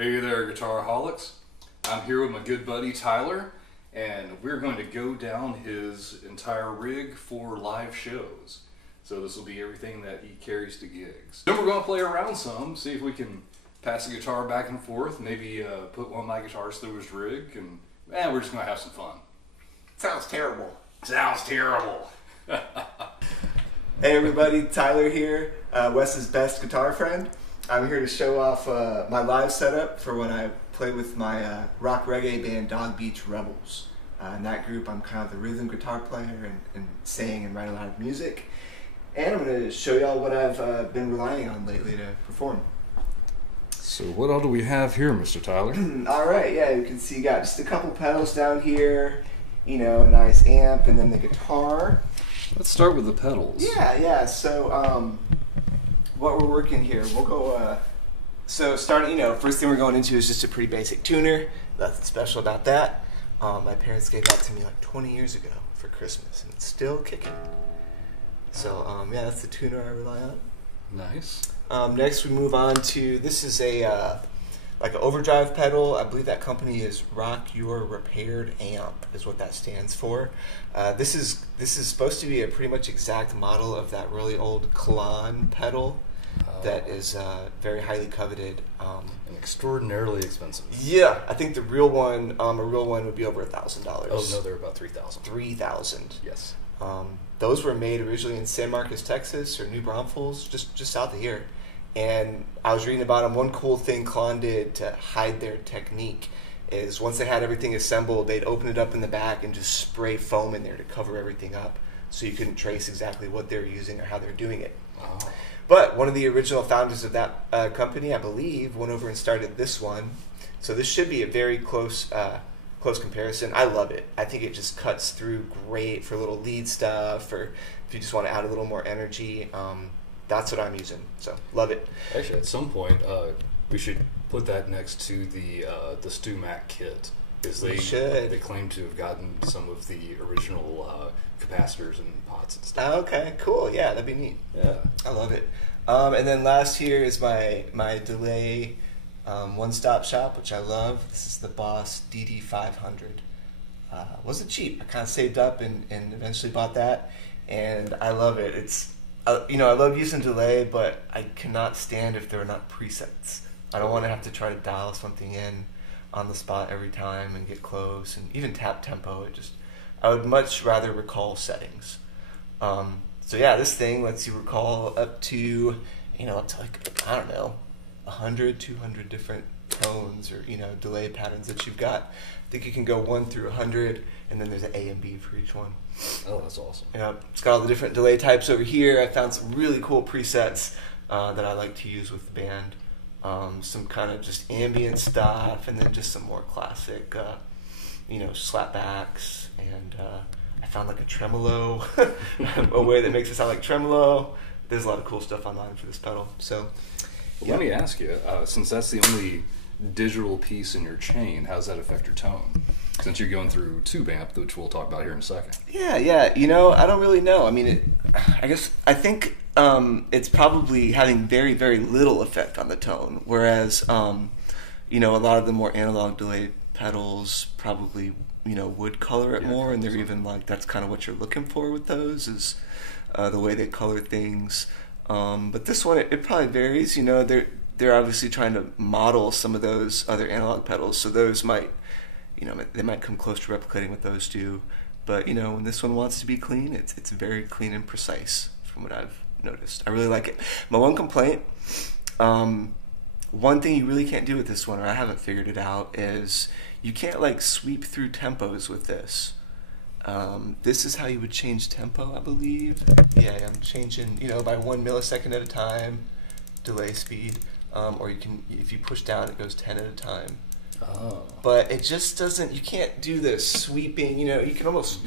Hey there, Guitaroholics. I'm here with my good buddy Tyler, and we're going to go down his entire rig for live shows. So this will be everything that he carries to gigs. Then we're going to play around some, see if we can pass the guitar back and forth, maybe put one of my guitars through his rig, and we're just going to have some fun. Sounds terrible. Sounds terrible. Hey everybody, Tyler here, Wes's best guitar friend. I'm here to show off my live setup for when I play with my rock reggae band Dog Beach Rebels. In that group I'm kind of the rhythm guitar player and sing and write a lot of music. And I'm going to show y'all what I've been relying on lately to perform. So what all do we have here, Mr. Tyler? Alright, yeah, you can see you got just a couple pedals down here, you know, a nice amp, and then the guitar. Let's start with the pedals. Yeah, so what we're working here, we'll go, so starting, first thing we're going into is just a pretty basic tuner. Nothing special about that. My parents gave that to me like 20 years ago for Christmas, and it's still kicking. So yeah, that's the tuner I rely on. Nice. Next we move on to, this is a like an overdrive pedal. I believe that company is Rock Your Repaired Amp is what that stands for. This is supposed to be a pretty much exact model of that really old Koehl pedal that is very highly coveted. And extraordinarily expensive. Yeah, I think the real one, a real one would be over $1,000. Oh no, they're about $3,000. $3,000. Yes. Those were made originally in San Marcos, Texas, or New Braunfels, just south of here. And I was reading about them. One cool thing Koehl did to hide their technique is once they had everything assembled, they'd open it up in the back and just spray foam in there to cover everything up, so you couldn't trace exactly what they were using or how they were doing it. Wow. But one of the original founders of that company, I believe, went over and started this one. So this should be a very close comparison. I love it. I think it just cuts through great for little lead stuff, or if you just want to add a little more energy. That's what I'm using. So love it. Actually, at some point, we should put that next to the Stu Mac kit, because they claim to have gotten some of the original capacitors and pots and stuff. Okay, cool. Yeah, that'd be neat. Yeah, I love it. And then last here is my delay one-stop shop, which I love. This is the Boss DD500. Wasn't cheap. I kind of saved up and eventually bought that, and I love it. It's I love using delay, but I cannot stand if there are not presets. I don't want to have to try to dial something in on the spot every time and get close, and even tap tempo. I would much rather recall settings. So yeah, this thing lets you recall up to like, I don't know, 100, 200 different tones or delay patterns that you've got. I think you can go 1 through 100, and then there's an A and B for each one. Oh, that's awesome. It's got all the different delay types over here. I found some really cool presets that I like to use with the band. Some kind of just ambient stuff, and then just some more classic, slapbacks. And I found like a tremolo, a way that makes it sound like tremolo. There's a lot of cool stuff online for this pedal. So, well, let me ask you, since that's the only digital piece in your chain, how does that affect your tone? Since you're going through tube amp, which we'll talk about here in a second. Yeah, I don't really know. I mean, I think it's probably having very, very little effect on the tone, whereas, a lot of the more analog delay pedals probably, would color it more, and they're even like, that's kind of what you're looking for with those, is the way they color things. But this one, it probably varies. They're obviously trying to model some of those other analog pedals, so those might, they might come close to replicating what those do. But when this one wants to be clean, it's very clean and precise from what I've noticed. I really like it. My one complaint, one thing you really can't do with this one, or I haven't figured it out, is you can't like sweep through tempos with this. This is how you would change tempo, I believe. Yeah, I'm changing, by 1 millisecond at a time, delay speed, or you can, if you push down, it goes 10 at a time. Oh. But it just doesn't, you can't do this sweeping, you can almost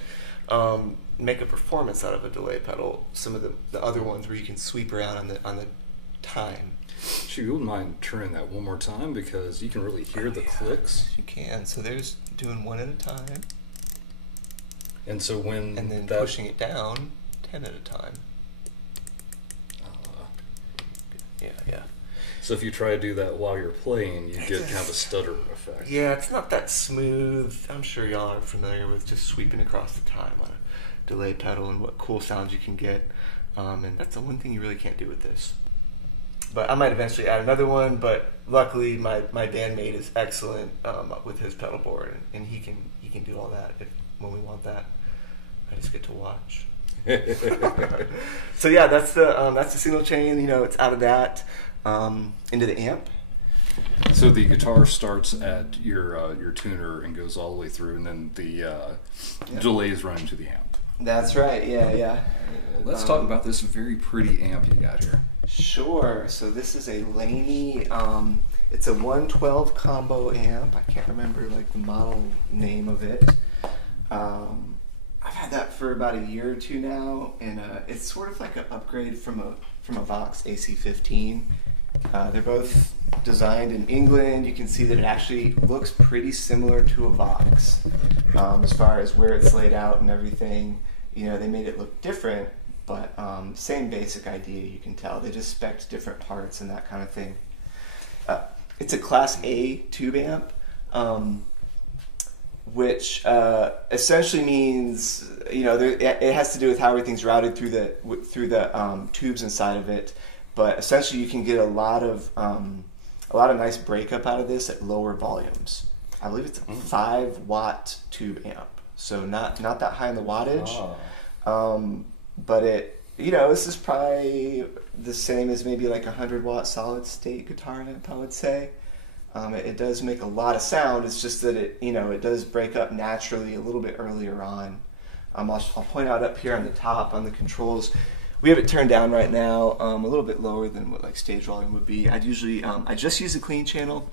make a performance out of a delay pedal. Some of the other ones where you can sweep around on the time. Sure, you wouldn't mind turning that one more time, because you can really hear the clicks. Yes, you can. So there's doing 1 at a time. And so when and then pushing it down 10 at a time. Yeah. So if you try to do that while you're playing, you get kind of a stutter effect. Yeah, it's not that smooth. I'm sure y'all are familiar with just sweeping across the time on a delay pedal and what cool sounds you can get. And that's the one thing you really can't do with this. But I might eventually add another one, but luckily my bandmate is excellent with his pedal board, and he can do all that when we want that. I just get to watch. So yeah, that's the single chain. You know, it's out of that into the amp. So the guitar starts at your tuner and goes all the way through, and then the delays run into the amp. That's right. Yeah. Let's talk about this very pretty amp you got here. Sure. So this is a Laney. It's a 112 combo amp. I can't remember like the model name of it. I've had that for about a year or two now, and it's sort of like an upgrade from a Vox AC15. They're both designed in England. You can see that it actually looks pretty similar to a Vox as far as where it's laid out and everything. You know, they made it look different, but same basic idea. You can tell they just spec'd different parts and that kind of thing. It's a Class A tube amp, which essentially means, you know, it has to do with how everything's routed through the tubes inside of it. But essentially, you can get a lot of nice breakup out of this at lower volumes. I believe it's a 5-watt tube amp, so not that high in the wattage. But it, you know, this is probably the same as maybe like a 100-watt solid state guitar amp, I would say. It does make a lot of sound. It's just that it does break up naturally a little bit earlier on. I'll point out up here on the top on the controls. We have it turned down right now, a little bit lower than what like stage volume would be. I'd usually, I just use a clean channel.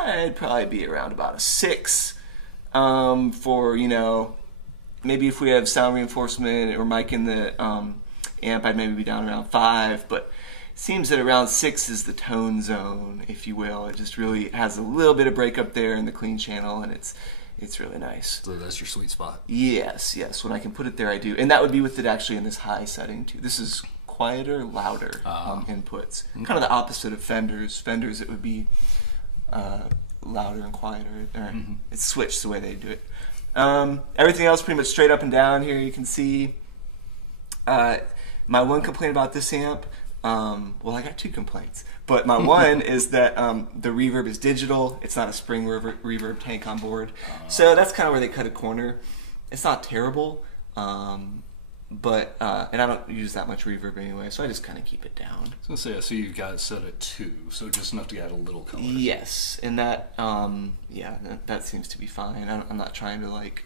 I'd probably be around about a 6 for, you know, maybe if we have sound reinforcement or mic in the amp, I'd maybe be down around 5, but it seems that around 6 is the tone zone, if you will. It just really has a little bit of breakup there in the clean channel, and it's really nice. So that's your sweet spot. Yes. When I can put it there, I do. And that would be with it actually in this high setting, too. This is quieter, louder inputs. Okay. Kind of the opposite of Fenders. Fenders, it would be louder and quieter. It's switched the way they do it. Everything else pretty much straight up and down here. You can see my one complaint about this amp, well, I got 2 complaints. But my one is that the reverb is digital. It's not a spring reverb tank on board. So that's kind of where they cut a corner. It's not terrible, but and I don't use that much reverb anyway, so I just kind of keep it down. I was going to say, I see you've got it set at 2, so just enough to add a little color. Yes, and that, that seems to be fine. I'm not trying to, like,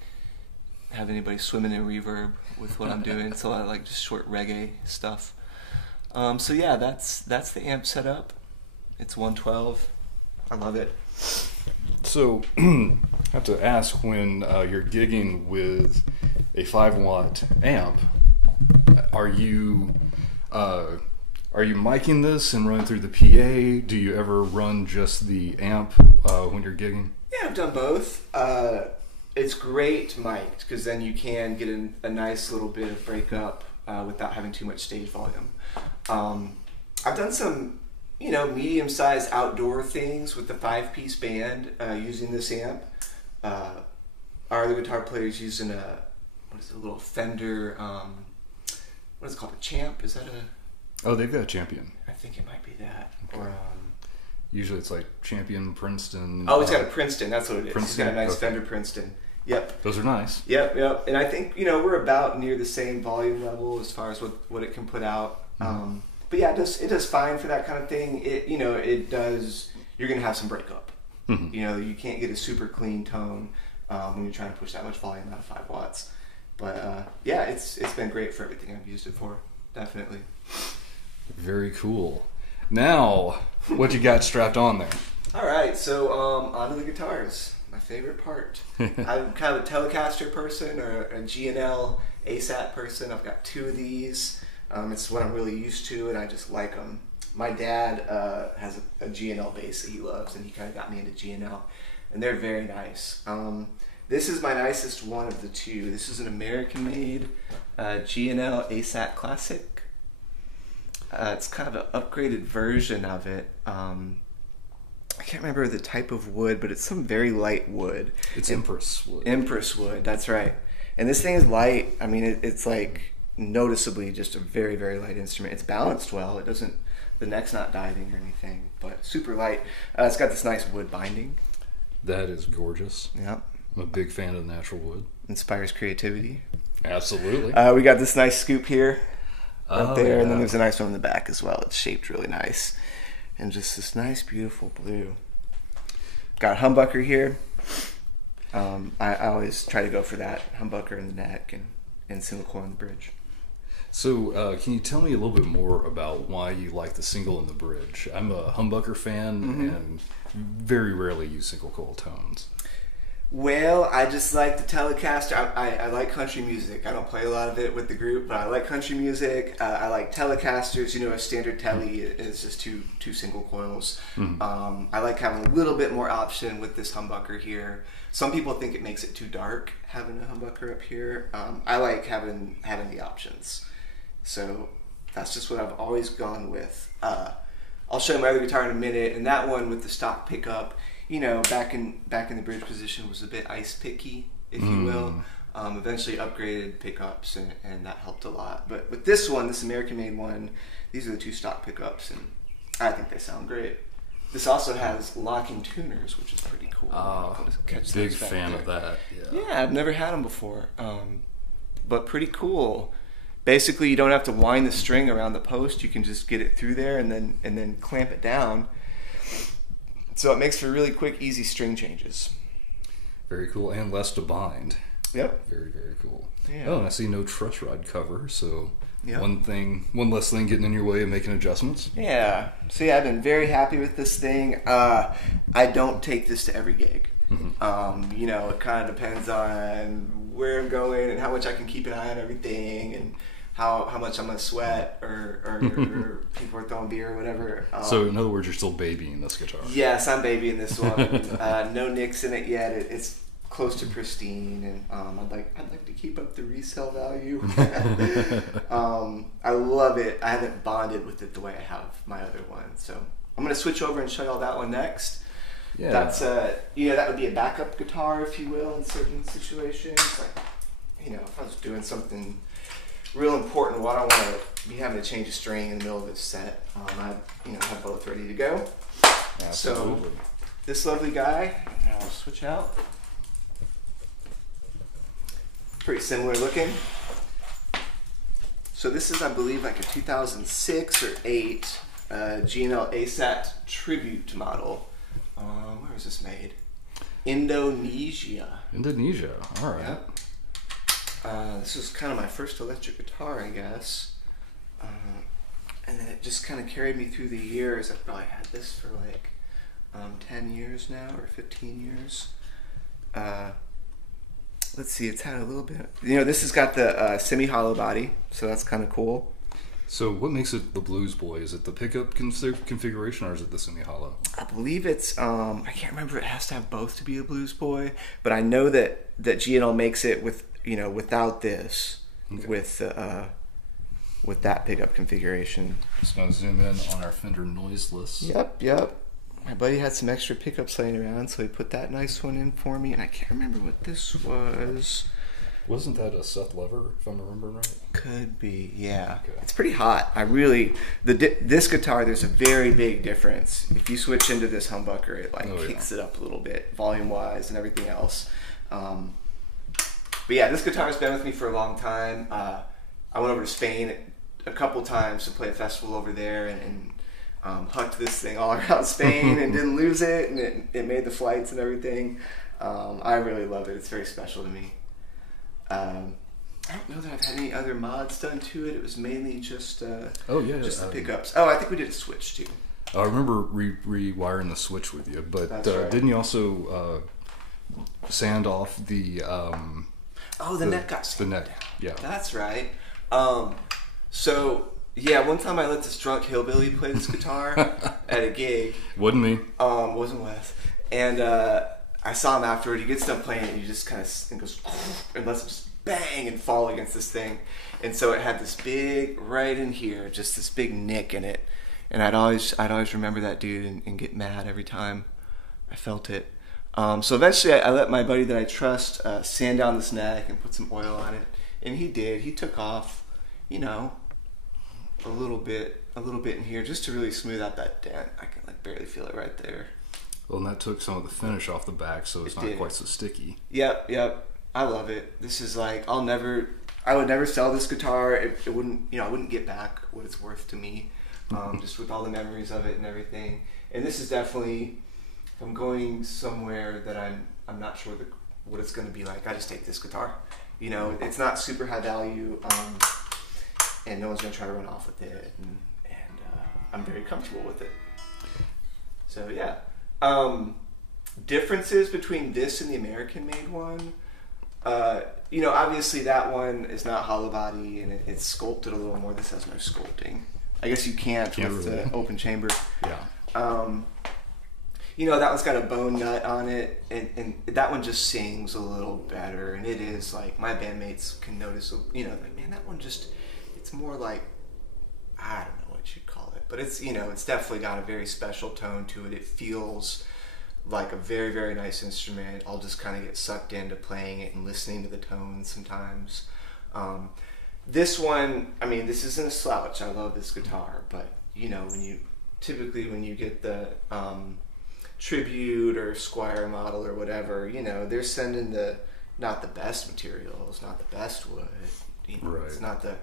have anybody swimming in reverb with what I'm doing. It's a lot of, like, just short reggae stuff. So yeah, that's the amp setup. It's 112. I love it. So I have to ask, when you're gigging with a 5-watt amp, are you micing this and running through the PA? Do you ever run just the amp when you're gigging? Yeah, I've done both. It's great mic'd because then you can get a nice little bit of breakup without having too much stage volume. I've done some, you know, medium-sized outdoor things with the 5-piece band using this amp. Our other guitar player's using a little Fender, what is it called, a Champ? Is that a... Oh, they've got a Champion. I think it might be that. Okay. Or usually it's like Champion, Princeton. Oh, it's got a Princeton, that's what it is. Princeton? It's got a nice Fender Princeton. Yep. Those are nice. Yep. And I think, you know, we're about near the same volume level as far as what it can put out. But yeah, it does fine for that kind of thing. It does, you're going to have some breakup. You know, you can't get a super clean tone when you're trying to push that much volume out of 5 watts. But yeah, it's been great for everything I've used it for, definitely. Very cool. Now, what you got strapped on there? All right, so onto the guitars. My favorite part. I'm kind of a Telecaster person or a G&L ASAT person. I've got 2 of these. It's what I'm really used to, and I just like them. My dad has a G&L bass that he loves, and he kind of got me into G&L, and they're very nice. This is my nicest one of the 2. This is an American-made G&L ASAT Classic. It's kind of an upgraded version of it. I can't remember the type of wood, but it's some very light wood. It's Empress wood. Empress wood, that's right. And this thing is light. I mean, it's like noticeably just a very, very light instrument. It's balanced well. It doesn't, the neck's not diving or anything, but super light. It's got this nice wood binding. That is gorgeous. Yep. I'm a big fan of natural wood. Inspires creativity. Absolutely. We got this nice scoop here, up there, yeah. and then there's a nice one in the back as well. It's shaped really nice. And just this nice, beautiful blue. Got a humbucker here. I always try to go for that humbucker in the neck and single coil in the bridge. So can you tell me a little bit more about why you like the single in the bridge? I'm a humbucker fan and very rarely use single coil tones. Well, I just like the Telecaster. I like country music. I don't play a lot of it with the group, but I like country music. I like Telecasters. You know, a standard Tele is just two single coils. I like having a little bit more option with this humbucker here. Some people think it makes it too dark having a humbucker up here. I like having the options. So that's just what I've always gone with. I'll show you my other guitar in a minute, and that one with the stock pickup, you know, back in the bridge position was a bit ice picky, if you will. Eventually upgraded pickups, and that helped a lot. But with this one, this American-made one, these are the two stock pickups, and I think they sound great. This also has locking tuners, which is pretty cool. Big fan of that. Yeah, I've never had them before, but pretty cool. Basically, you don't have to wind the string around the post. You can just get it through there and then clamp it down. So it makes for really quick, easy string changes. Very cool, and less to bind. Yep. Very, very cool. Yeah. Oh, and I see no truss rod cover, so Yep. one less thing getting in your way of making adjustments. Yeah. So yeah, I've been very happy with this thing. I don't take this to every gig. You know, it kind of depends on where I'm going and how much I can keep an eye on everything and how much I'm gonna sweat or people are throwing beer or whatever. So in other words, you're still babying this guitar. Yes, I'm babying this one. No nicks in it yet. It's close to pristine, and I'd like to keep up the resale value. I love it. I haven't bonded with it the way I have my other one, so I'm gonna switch over and show y'all that one next. Yeah. That's you know, that would be a backup guitar, if you will, in certain situations. Like, you know, if I was doing something real important, well, I don't want to be having to change a string in the middle of this set. I have both ready to go. Absolutely. So this lovely guy, and I'll switch out. Pretty similar looking. So this is, I believe, like a 2006 or 8 G&L ASAT tribute model. Where was this made? Indonesia. Indonesia. All right. Yep. This was kind of my first electric guitar, I guess. And then it just kind of carried me through the years. I've probably had this for like 10 years now, or 15 years. Let's see, it's had a little bit. You know, this has got the semi-hollow body, so that's kind of cool. So what makes it the Blues Boy? Is it the pickup configuration, or is it the semi-hollow? I believe it's, I can't remember, it has to have both to be a Blues Boy, but I know that G&L makes it with, you know, without this, Okay. with that pickup configuration. Just gonna zoom in on our Fender noiseless. Yep. My buddy had some extra pickups laying around, so he put that nice one in for me, and I can't remember what this was. Wasn't that a Seth Lever, if I'm remembering right? Could be, yeah. Okay. It's pretty hot. This guitar, there's a very big difference. If you switch into this humbucker, it kicks it up a little bit, volume-wise and everything else. But yeah, this guitar's been with me for a long time. I went over to Spain a couple times to play a festival over there, and hucked this thing all around Spain and didn't lose it, and it made the flights and everything. I really love it. It's very special to me. I don't know that I've had any other mods done to it. It was mainly just the pickups. Oh, I think we did a switch too. I remember rewiring the switch with you, but right. Didn't you also sand off the... the neck got sanded down. Yeah. That's right. So, yeah, one time I let this drunk hillbilly play this guitar at a gig. Wasn't me. Wasn't Wes. And I saw him afterward. He gets done playing it, and he just kind of goes and lets it just bang and fall against this thing. And so it had this big, right in here, just this big nick in it. And I'd always remember that dude and get mad every time I felt it. So eventually I let my buddy that I trust sand down this neck and put some oil on it. And he did. He took off, you know, a little bit in here just to really smooth out that dent. I can like barely feel it right there. Well, and that took some of the finish off the back, so it's not quite so sticky. Yep. I love it. This is like, I would never sell this guitar. It wouldn't, you know, I wouldn't get back what it's worth to me, just with all the memories of it and everything. And this is definitely, if I'm going somewhere that I'm not sure what it's going to be like, I just take this guitar. You know, it's not super high value, and no one's going to try to run off with it, and I'm very comfortable with it. So yeah. Differences between this and the American-made one. You know, obviously that one is not hollow body and it's sculpted a little more. This has no sculpting. I guess you can't with really. the open chamber. Yeah. You know, that one's got a bone nut on it, and that one just sings a little better. And it is like, my bandmates can notice, you know, like, man, that one just, it's more like, I don't know what you'd call it, but it's, you know, it's definitely got a very special tone to it. It feels like a very, very nice instrument. I'll just kind of get sucked into playing it and listening to the tones sometimes. This one, I mean, this isn't a slouch. I love this guitar, but you know, when you get the Tribute or Squire model or whatever, you know, they're sending not the best materials, not the best wood. You know, right. It's not the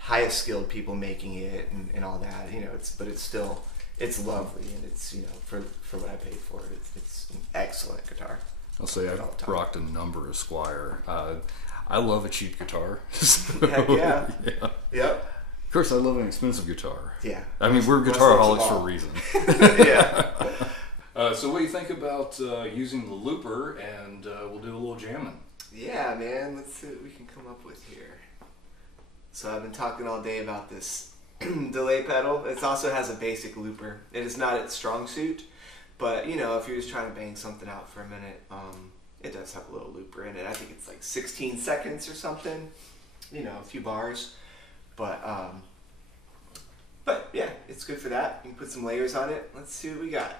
highest skilled people making it and all that. You know, but it's still, it's lovely, and it's, you know, for what I paid for it, it's an excellent guitar. I'll say I've rocked a number of Squire. I love a cheap guitar. Heck yeah. Yeah. Yep. Of course, I love an expensive guitar. Yeah. I mean, we're Guitaroholics for a reason. Yeah. So what do you think about using the looper, and we'll do a little jamming? Yeah, man. Let's see what we can come up with here. So I've been talking all day about this delay pedal. It also has a basic looper. It is not its strong suit, but you know, if you're just trying to bang something out for a minute, it does have a little looper in it. I think it's like 16 seconds or something. You know, a few bars, but yeah, it's good for that. You can put some layers on it. Let's see what we got.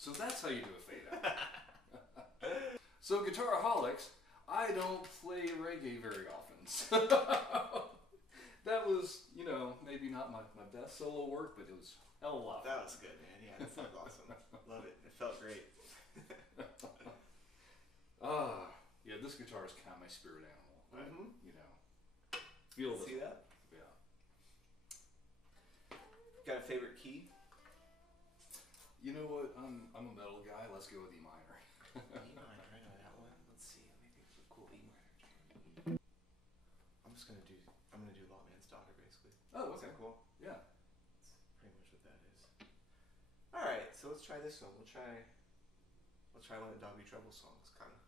So that's how you do a fade out. So Guitaroholics, I don't play reggae very often. So that was, you know, maybe not my best solo work, but it was hell of a lot. That was good, man. Yeah, that sounds awesome. Love it. It felt great. Yeah, this guitar is kind of my spirit animal. Mm-hmm. You know, feel See that? Yeah. Got a favorite key? You know what? I'm a metal guy. Let's go with E minor. E minor, I know that one. Let's see. Let me think of a cool E minor. I'm gonna do Lawman's Daughter basically. Oh, Is okay. that cool? Yeah. That's pretty much what that is. All right, so let's try this one. We'll try one of the Doggy Trouble songs, kind of.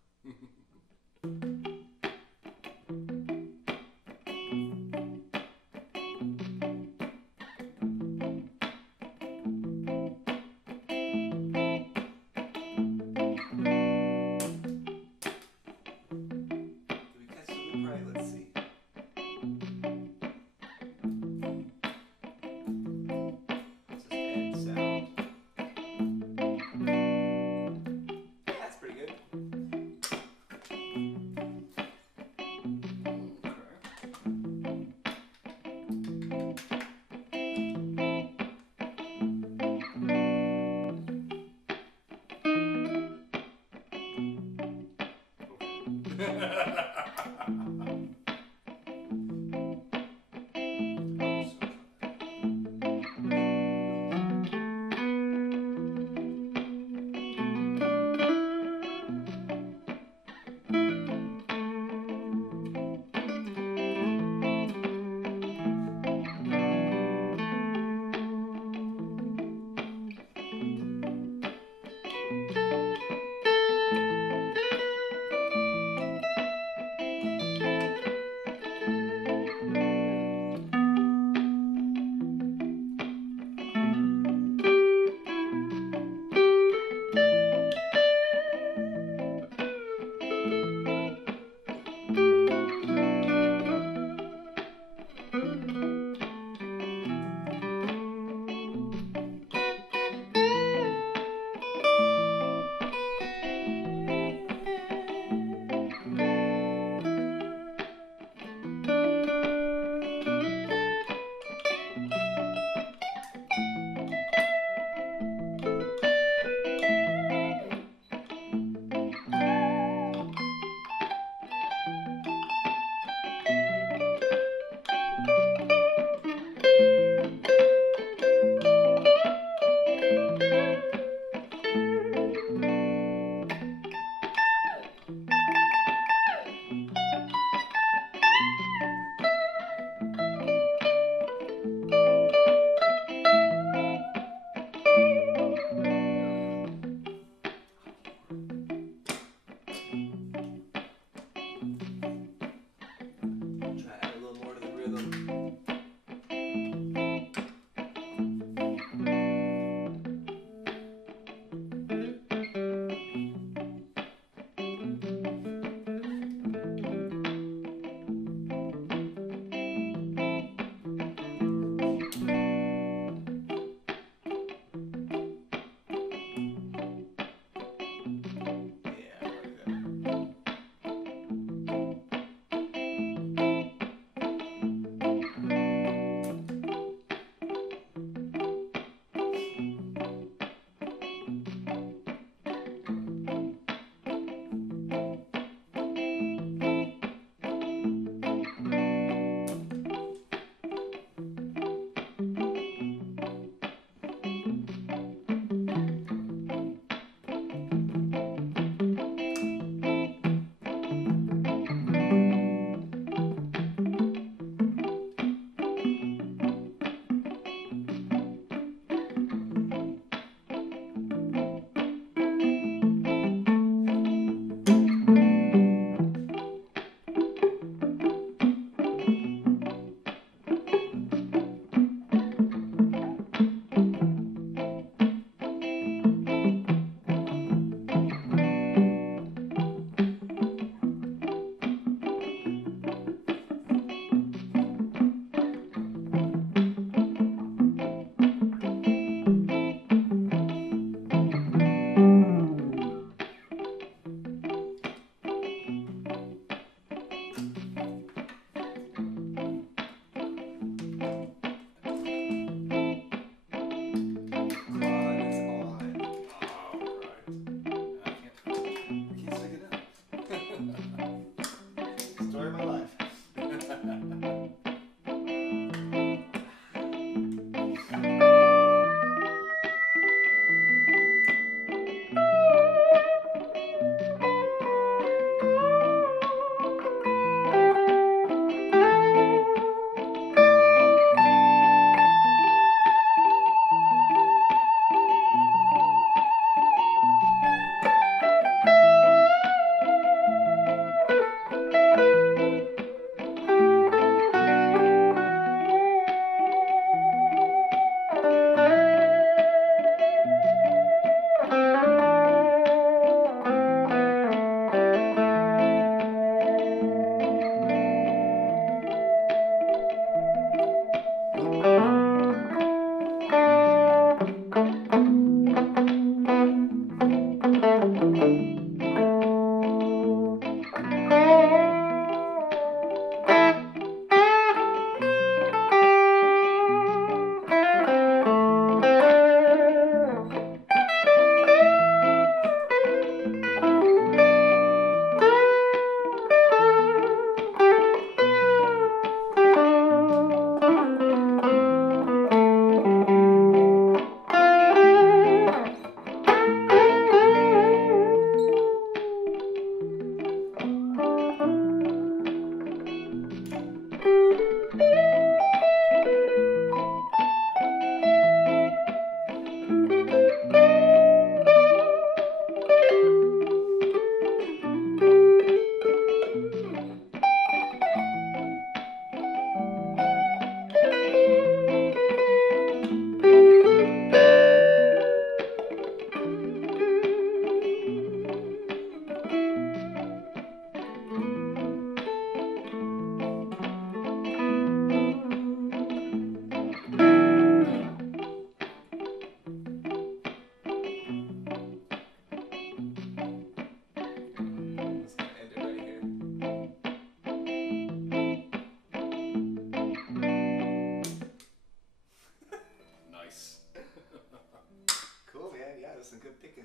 Cool, man. Yeah, that's some good picking.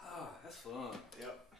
Ah, that's fun. Yep.